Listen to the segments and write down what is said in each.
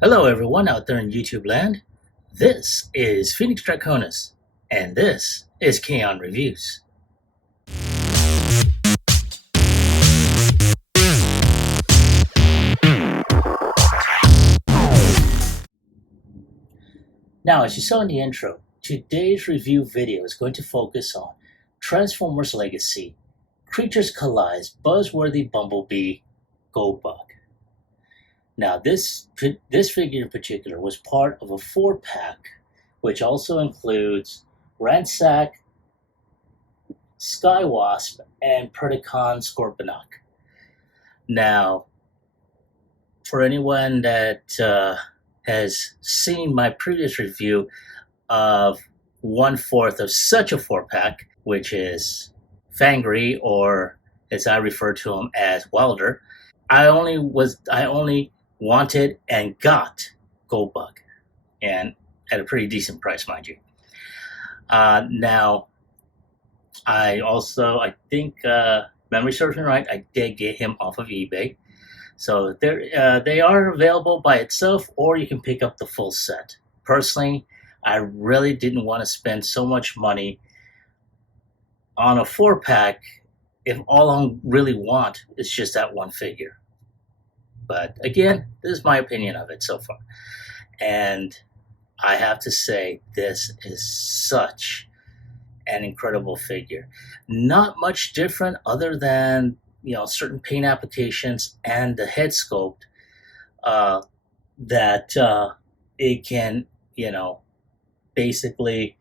Hello, everyone out there in YouTube land. This is Phoenix Draconis, and this is Kaon Reviews. Now, as you saw in the intro, today's review video is going to focus on Transformers Legacy, Creatures Collide, Buzzworthy Bumblebee, Goldbug. Now, this figure in particular was part of a 4-pack, which also includes Ransack, Skywasp, and Predacon Scorponok. Now, for anyone that has seen my previous review of 1/4 of such a 4-pack, which is Fangry, or as I refer to him as Wilder, I only wanted and got Goldbug, and at a pretty decent price, mind you. Now, I think, memory serves me right, I did get him off of eBay. So they are available by itself, or you can pick up the full set. Personally, I really didn't want to spend so much money on a 4-pack if all I really want is just that one figure. But again, this is my opinion of it so far. And I have to say, this is such an incredible figure. Not much different other than, certain paint applications and the head sculpt that it can, basically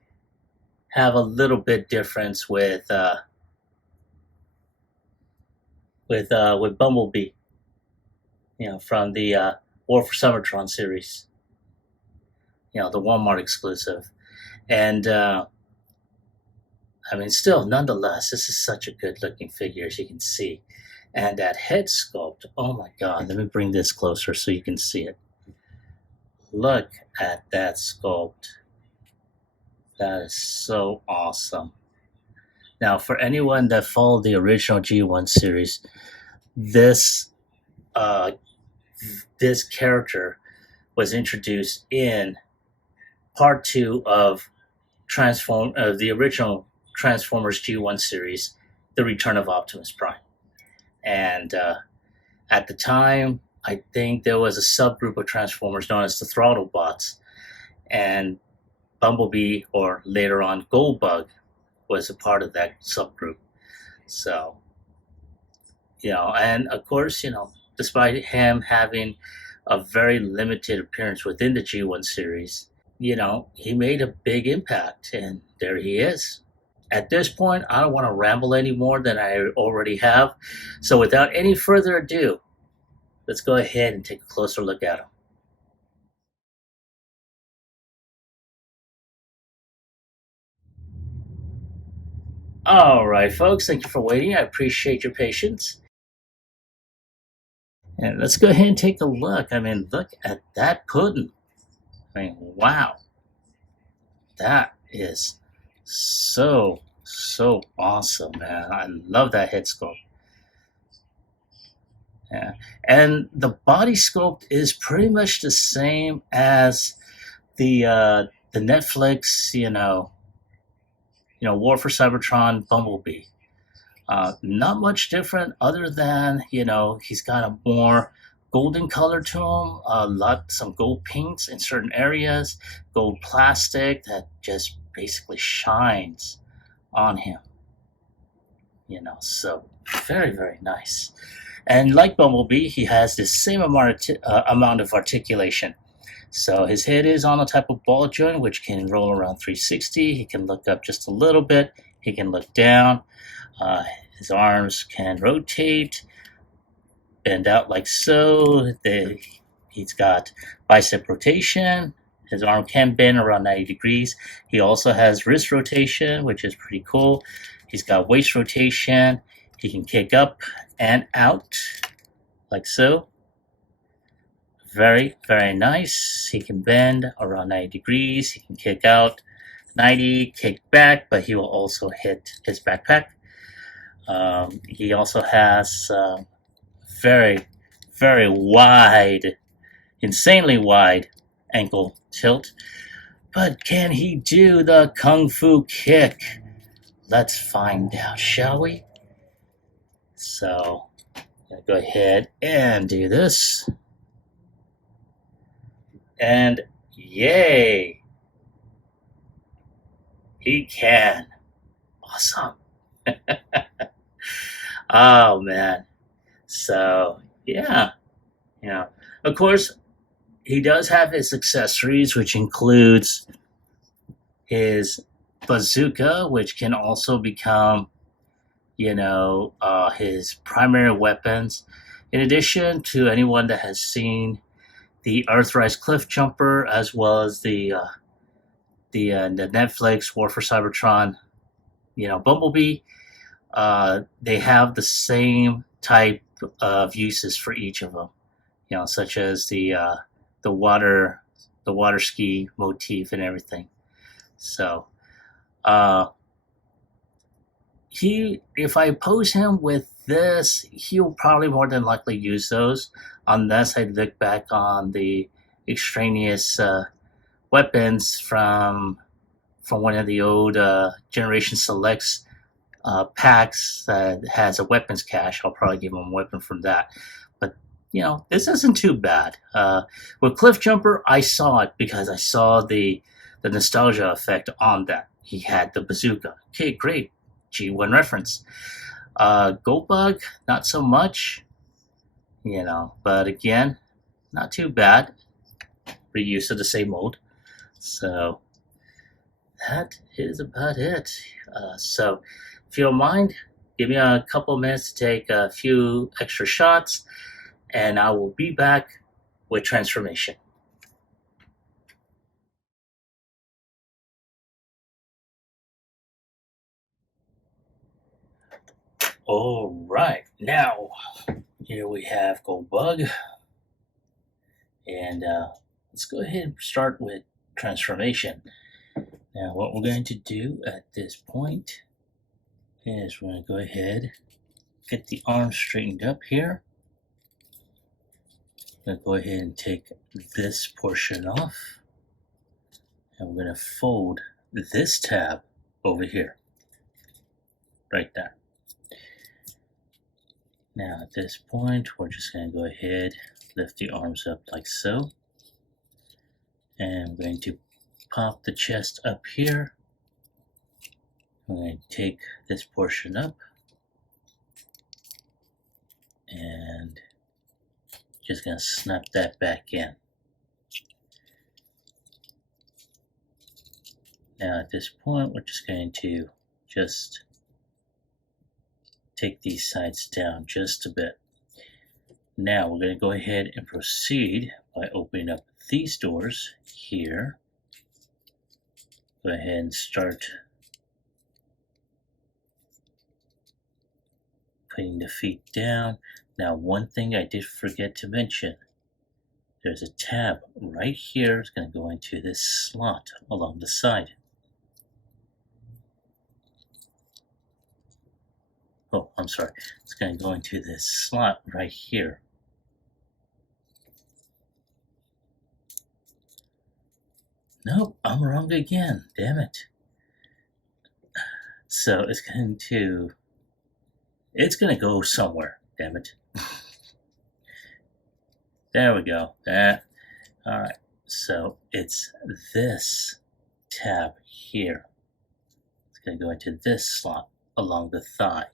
have a little bit difference with Bumblebee, from the War for Cybertron series, the Walmart exclusive. And still, nonetheless, this is such a good-looking figure, as you can see. And that head sculpt, oh my God, let me bring this closer so you can see it. Look at that sculpt. That is so awesome. Now, for anyone that followed the original G1 series, this character was introduced in Part 2 of the original Transformers G1 series, The Return of Optimus Prime. And at the time, I think there was a subgroup of Transformers known as the Throttlebots, and Bumblebee, or later on Goldbug, was a part of that subgroup. So, and of course, despite him having a very limited appearance within the G1 series, he made a big impact, and there he is. At this point, I don't want to ramble any more than I already have. So without any further ado, let's go ahead and take a closer look at him. All right, folks, thank you for waiting. I appreciate your patience. And let's go ahead and take a look. Look at that pudding. Wow. That is so awesome, man. I love that head sculpt. Yeah. And the body sculpt is pretty much the same as the Netflix, War for Cybertron Bumblebee. Not much different other than, he's got a more golden color to him, some gold paints in certain areas, gold plastic that just basically shines on him. So very nice. And like Bumblebee, he has the same amount of articulation. So his head is on a type of ball joint, which can roll around 360. He can look up just a little bit. He can look down. His arms can rotate, bend out like so. He's got bicep rotation. His arm can bend around 90 degrees. He also has wrist rotation, which is pretty cool. He's got waist rotation. He can kick up and out like so. Very nice. He can bend around 90 degrees. He can kick out 90, kick back, but he will also hit his backpack. He also has very wide insanely wide ankle tilt. But can he do the Kung Fu kick? Let's find out, shall we? So, I'm gonna go ahead and do this. And yay! He can. Awesome. Oh man. So yeah, Of course, he does have his accessories, which includes his bazooka, which can also become, his primary weapons. In addition to anyone that has seen the Earthrise Cliff Jumper, as well as the Netflix War for Cybertron, Bumblebee, they have the same type of uses for each of them. Such as the water the water ski motif and everything. So uh, if I pose him with this, he'll probably more than likely use those, unless I look back on the extraneous weapons from one of the old Generation Selects packs that has a weapons cache. I'll probably give him a weapon from that. But this isn't too bad. With Cliff Jumper, I saw it because I saw the nostalgia effect on that. He had the bazooka. Okay, great. G1 reference. Goldbug, not so much. But again, not too bad. Reuse of the same mold. So that is about it. So if you don't mind, give me a couple of minutes to take a few extra shots, and I will be back with transformation. All right, now here we have Goldbug, and let's go ahead and start with transformation. Now, what we're going to do at this point is we're going to go ahead, get the arms straightened up here. I'm going to go ahead and take this portion off, and we're going to fold this tab over here, right there. Now at this point, we're just going to go ahead, lift the arms up like so, and I'm going to pop the chest up here. I'm going to take this portion up and just going to snap that back in. Now at this point, we're just going to take these sides down just a bit. Now we're going to go ahead and proceed by opening up these doors here. Go ahead and start putting the feet down. Now, one thing I did forget to mention, there's a tab right here. It's going to go into this slot along the side. Oh, I'm sorry. It's going to go into this slot right here. Nope, I'm wrong again. Damn it. So it's going to go somewhere. Damn it. There we go. Alright. So it's this tab here. It's going to go into this slot along the thigh.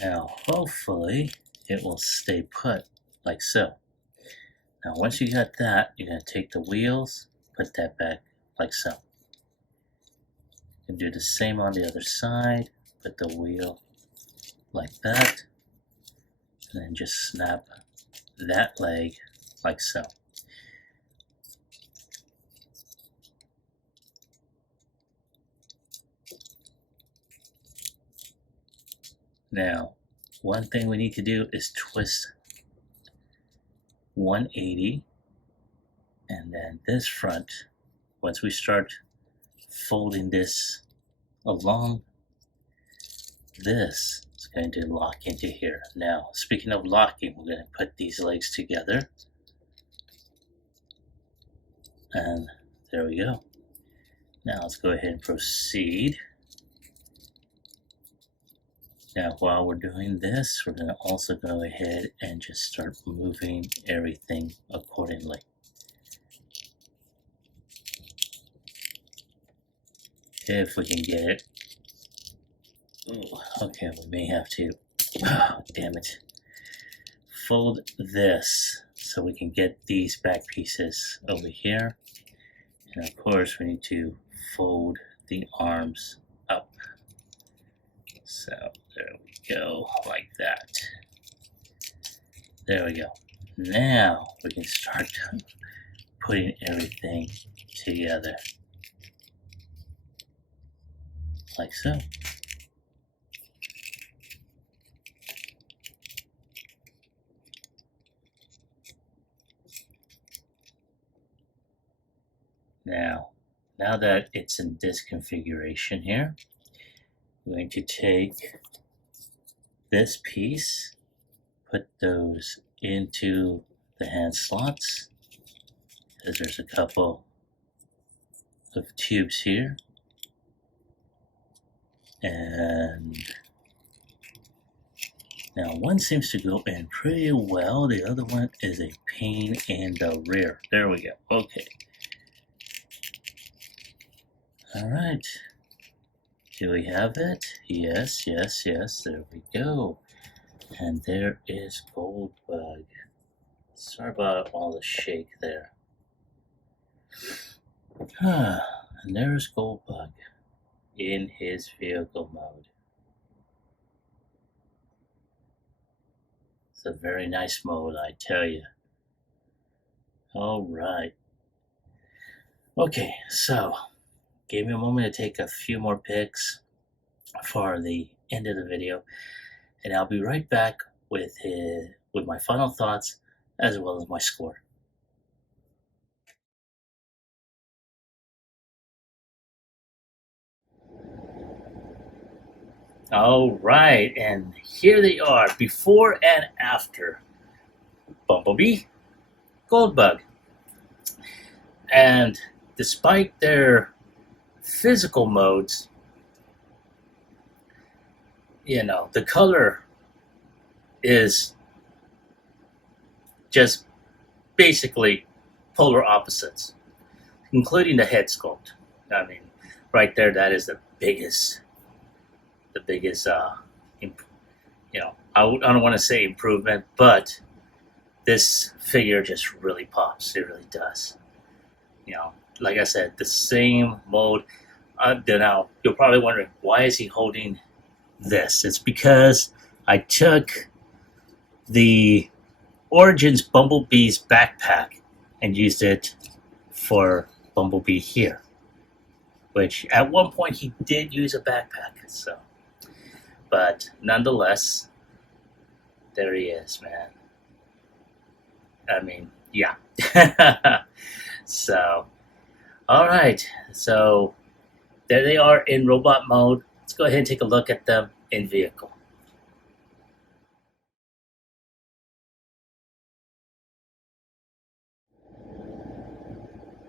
Now, hopefully, it will stay put like so. Now, once you got that, you're going to take the wheels, put that back like so. You can do the same on the other side, put the wheel like that, and then just snap that leg like so. Now, one thing we need to do is twist 180, and then this front, once we start folding this along, this It's going to lock into here. Now, speaking of locking, we're going to put these legs together. And there we go. Now let's go ahead and proceed. Now while we're doing this, we're going to also go ahead and just start moving everything accordingly. If we can get it. Ooh, okay, we may have to, damn it, fold this so we can get these back pieces over here. And of course we need to fold the arms up. So there we go, like that. There we go. Now we can start putting everything together. Like so. Now that it's in this configuration here, I'm going to take this piece, put those into the hand slots, because there's a couple of tubes here. And now one seems to go in pretty well, the other one is a pain in the rear. There we go, okay. Alright, do we have it? Yes, yes, yes, there we go. And there is Goldbug. Sorry about all the shake there. And there's Goldbug in his vehicle mode. It's a very nice mode, I tell you. Alright. Okay, so give me a moment to take a few more pics for the end of the video, and I'll be right back with my final thoughts as well as my score. All right, and here they are, before and after Bumblebee, Goldbug. And despite their physical modes, you know, the color is just basically polar opposites, including the head sculpt. I mean, right there, that is the biggest, you know, I don't want to say improvement, but this figure just really pops. It really does. You know, like I said, the same mode. Now, you're probably wondering, why is he holding this? It's because I took the Origins Bumblebee's backpack and used it for Bumblebee here, which at one point he did use a backpack, so. But nonetheless, there he is, man. I mean, yeah. So, all right. So there they are in robot mode. Let's go ahead and take a look at them in vehicle.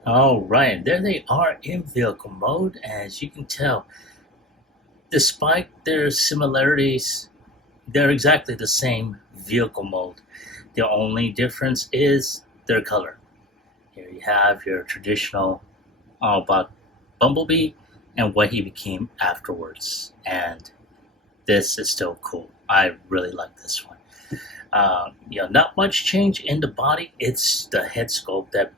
All right, there they are in vehicle mode. As you can tell, despite their similarities, they're exactly the same vehicle mode. The only difference is their color. Here you have your traditional Autobot Bumblebee and what he became afterwards. And this is still cool. I really like this one. You know, not much change in the body. It's the head sculpt that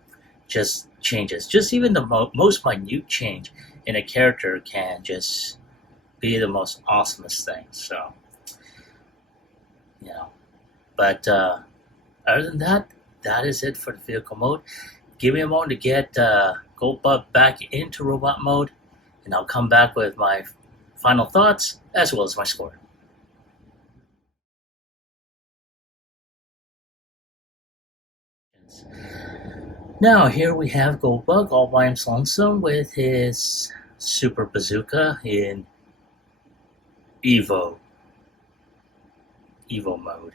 just changes. Just even the most minute change in a character can just be the most awesomest thing. So, you know, but other than that, that is it for the vehicle mode. Give me a moment to get Goldbug back into robot mode, and I'll come back with my final thoughts as well as my score. Now here we have Goldbug all by his lonesome with his super bazooka in Evo evil mode.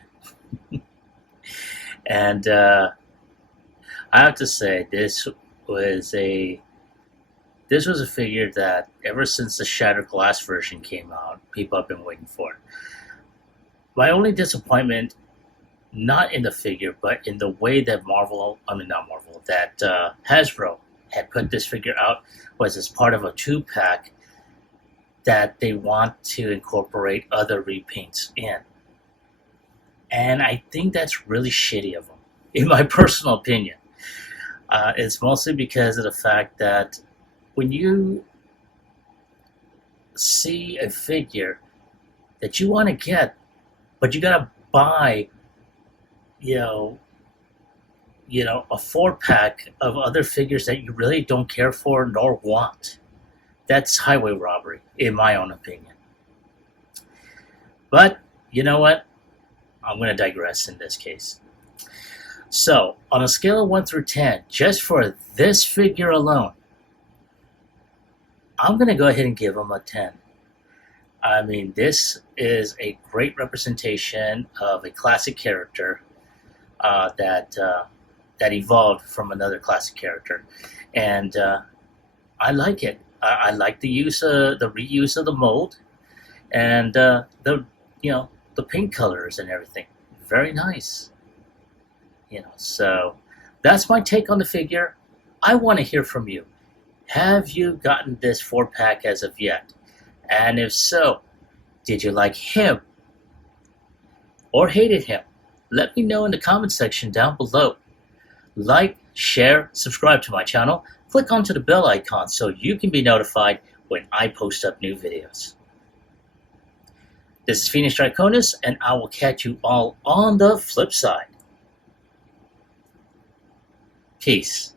And I have to say, this was a figure that ever since the Shattered Glass version came out, people have been waiting for. My only disappointment, not in the figure, but in the way that Hasbro had put this figure out, was as part of a 2-pack that they want to incorporate other repaints in. And I think that's really shitty of them, in my personal opinion. It's mostly because of the fact that when you see a figure that you want to get, but you gotta buy, a 4-pack of other figures that you really don't care for nor want. That's highway robbery, in my own opinion. But you know what? I'm going to digress in this case. So, on a scale of 1 through 10, just for this figure alone, I'm going to go ahead and give him a 10. I mean, this is a great representation of a classic character that evolved from another classic character, and I like it. I like the reuse of the mold, and the paint colors and everything. Very nice. So that's my take on the figure. I want to hear from you. Have you gotten this 4-pack as of yet? And if so, did you like him or hated him? Let me know in the comment section down below. Like, share, subscribe to my channel. Click onto the bell icon so you can be notified when I post up new videos. This is Phoenix Draconis, and I will catch you all on the flip side. Peace.